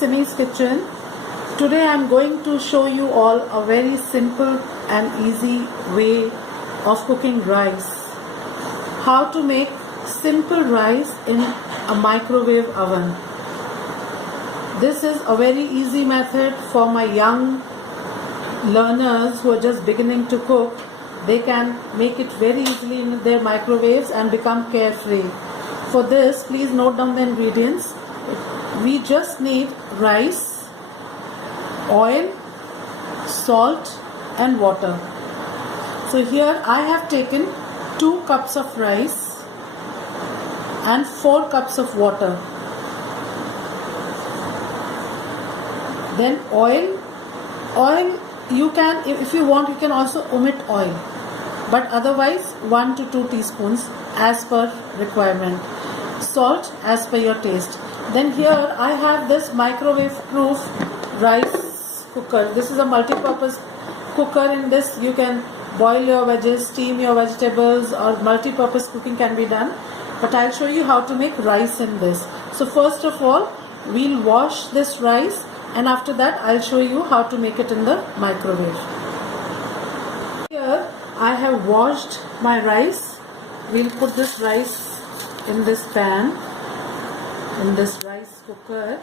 Simi's kitchen. Today I am going to show you all a very simple and easy way of cooking rice. How to make simple rice in a microwave oven. This is a very easy method for my young learners who are just beginning to cook. They can make it very easily in their microwaves and become carefree. For this, please note down the ingredients. We just need rice, oil, salt and water. So here I have taken 2 cups of rice and 4 cups of water. Then oil you can, if you want, you can also omit oil, but otherwise 1 to 2 teaspoons as per requirement. Salt as per your taste. Then here I have this microwave proof rice cooker. This is a multi-purpose cooker. In this you can boil your veggies, steam your vegetables, or multi-purpose cooking can be done, but I'll show you how to make rice in this. So first of all, we'll wash this rice, and after that I'll show you how to make it in the microwave. Here I have washed my rice. We'll put this rice in this pan, in this rice cooker.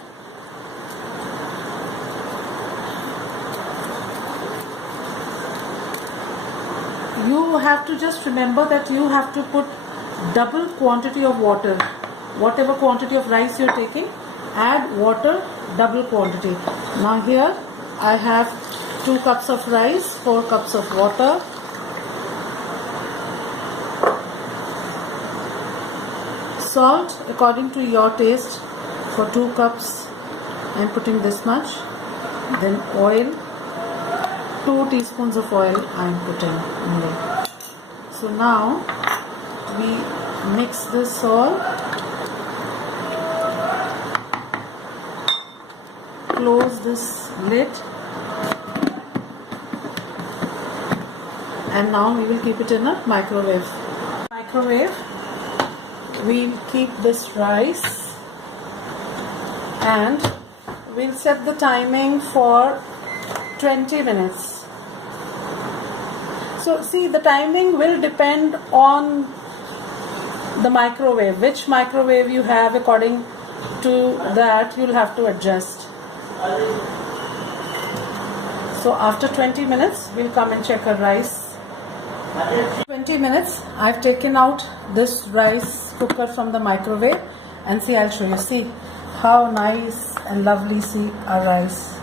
You have to just remember that you have to put double quantity of water. Whatever quantity of rice you're taking, add water double quantity. Now here I have 2 cups of rice, 4 cups of water. Salt according to your taste. For 2 cups I am putting this much. Then oil, 2 teaspoons of oil I am putting only. So now we mix this all. Close this lid, and now we will keep it in a microwave. We'll keep this rice and we'll set the timing for 20 minutes. So see, the timing will depend on the microwave. Which microwave you have, according to that you'll have to adjust. So after 20 minutes we'll come and check our rice. 20 minutes I've taken out this rice cooker from the microwave, and see, I'll show you. See how nice and lovely, see our rice.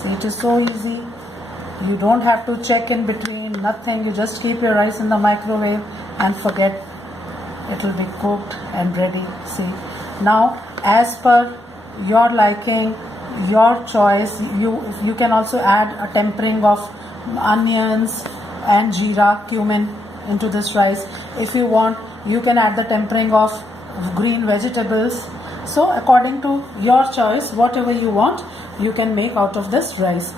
See, it is so easy. You don't have to check in between, nothing. You just keep your rice in the microwave and forget, it will be cooked and ready. See, now as per your liking, your choice, you can also add a tempering of onions and jeera, cumin into this rice. If you want, you can add the tempering of green vegetables. So according to your choice, whatever you want, you can make out of this rice.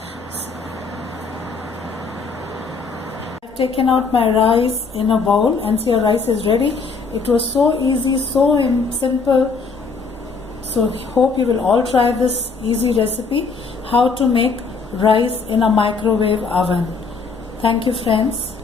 I've taken out my rice in a bowl, and see, your rice is ready. It was so easy, so simple. So hope you will all try this easy recipe, how to make rice in a microwave oven. Thank you, friends.